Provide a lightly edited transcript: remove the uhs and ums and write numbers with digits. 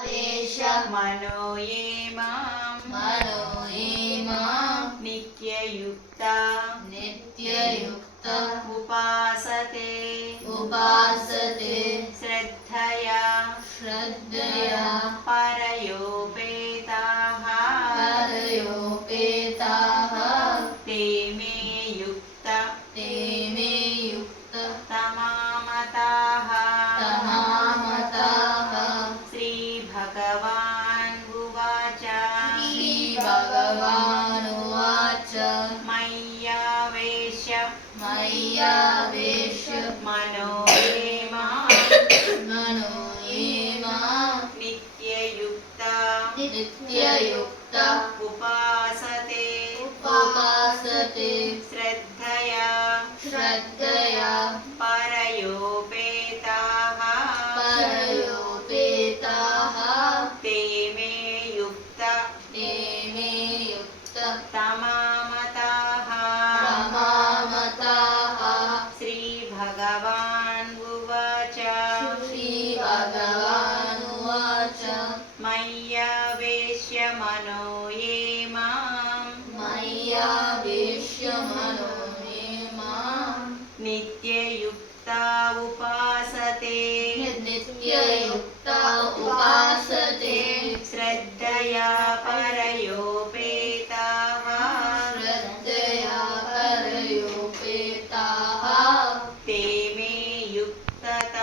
मनो ये मां नित्ययुक्ता उपासते श्रद्धया परयोपेताः ते मे युक्ता तमामताः श्रीभगवान् उवाच मय्यावेश्य मनो ये मां नित्ययुक्ता उपासते श्रद्धया परयोपेताः ते मे युक्ता तमामताः श्रीभगवान् उवाच मय्यावेश्य मनो ये मां नित्ययुक्ता उपासते श्रद्धया परयोपेताः ते मे युक्ततमामताः